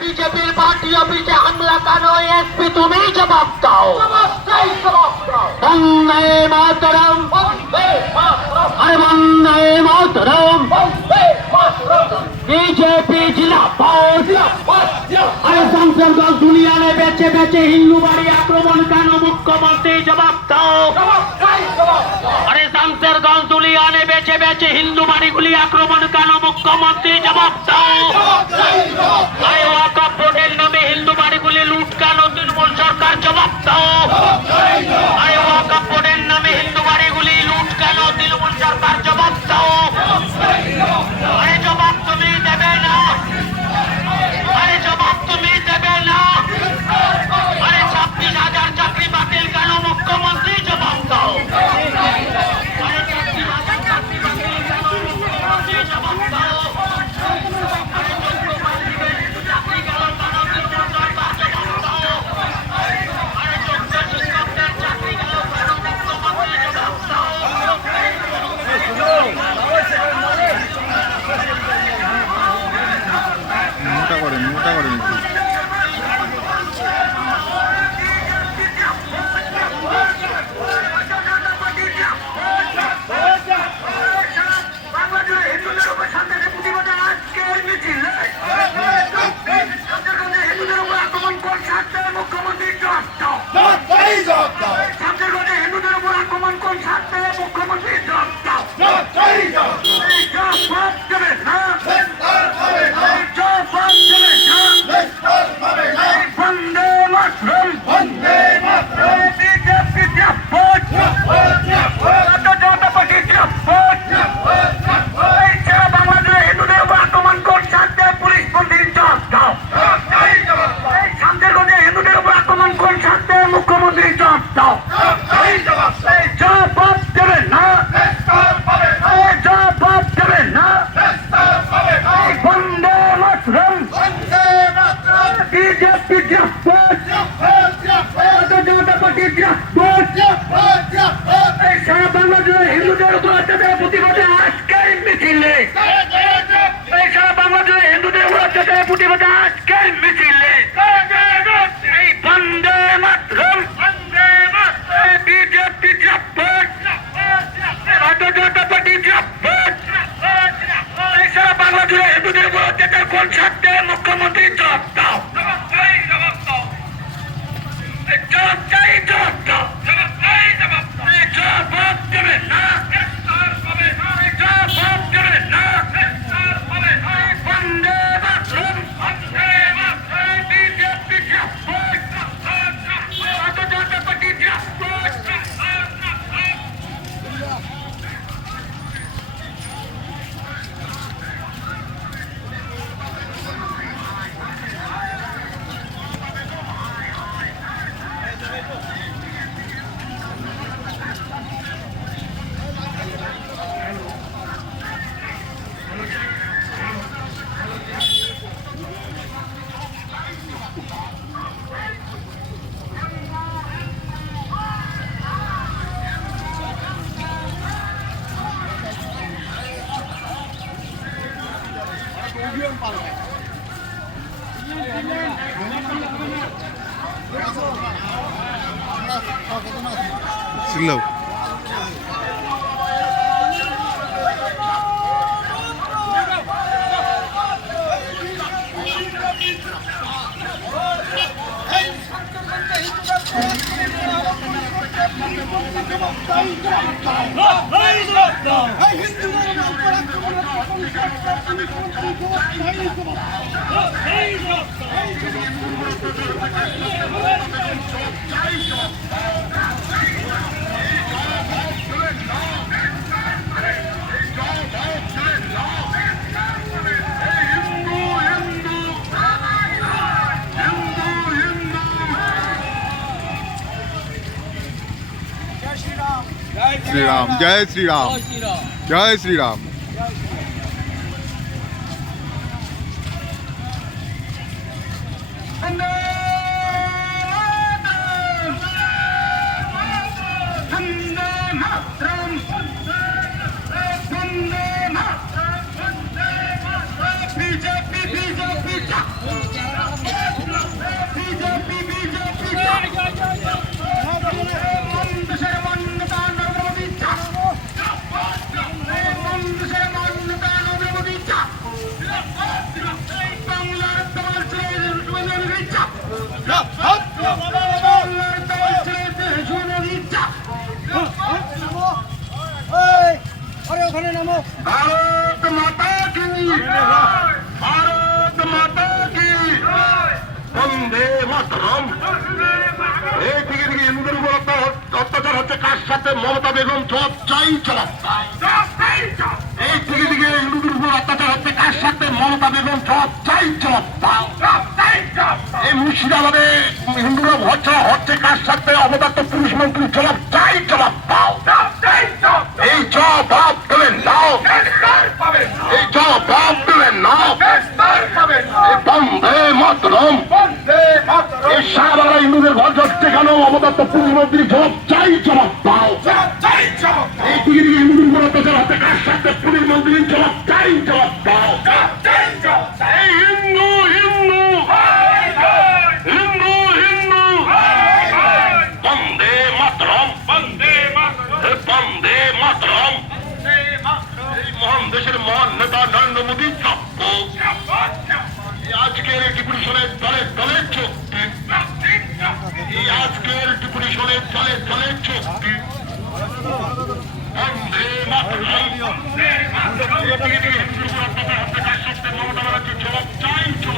BJP party office से हमला करो एसपी तुम्हें जवाब दो वंदे मातरम अरे वंदे मातरम बीजेपी जिंदाबाद अरे शमशेरगंज दुनिया ने बेचे बेचे हिंदू बाड़ी आक्रमण कानो मुख्यमंत्री जवाब दो अरे शमशेरगंज दुनिया ने बेचे बेचे हिंदू बाड़ी गुली आक्रमण कानो मुख्यमंत्री जवाब दो अरे ওয়াকফ বোর্ডের নামে হিন্দু বাড়িগুলি লুট কেন তৃণমূল সরকার জবাব দাও আরে ওয়াকফ বোর্ডের নামে হিন্দু বাড়িগুলি লুট কেন তৃণমূল সরকার জবাব দাও আরে জবাব তুমি দেবে না আরে জবাব তুমি দেবে না আরে 26,000 চাকরি বাতিল কেন মুখ্যমন্ত্রী জবাব দাও আরে 26,000 চাকরি বাতিল কেন মুখ্যমন্ত্রী জবাব দাও মোটা করেন Slow. श्री राम, जय श्री राम, जय श्री राम। ওখানে নামো। ভারত মাতা কি, ভারত মাতা কি, বন্দে মাতরম। এই দিকে দিকে হিন্দুদের উপর অত্যাচার হচ্ছে কার সাথে? মমতা বেগম জবাব চাই, জবাব চাই। এই দিকে দিকে হিন্দুদের উপর অত্যাচার হচ্ছে কার সাথে? মমতা বেগম জবাব চাই, জবাব দাও। এই মুর্শিদাবাদে হিন্দুরা ভরসা হচ্ছে কার সাথে? অবদার্থ পুলিশ মন্ত্রী জবাব চাই, জবাব দাও। এই জবাব দেবেন নাও, এই জবাব দেবেন নাও। বন্দে মাতরম। এই সারা বাংলা হিন্দুদের ঘর যাচ্ছে কেন? অবদার্থ পুলিশ মন্ত্রী জবাব চাই, জবাব দাও। এই দিকে দিকে হিন্দুদের উপর অত্যাচার হচ্ছে কার সাথে? পুলিশ মন্ত্রী জবাব চাই, জবাব দাও। এই হিন্দু হিন্দু হিন্দু হিন্দু বন্দে মাতরম, বন্দে মাতরম। এই মহান দেশের মহান নেতা নরেন্দ্র মোদী প্রাপ্য। আজকের ডিপুটেশনের দলে দলে চোখ দিন। এই আজকের ডিপুটেশনের দলে দলে চোখ দিন। বন্দে মাতরম। মমতা ব্যানার্জি জবাব চাই, জবাব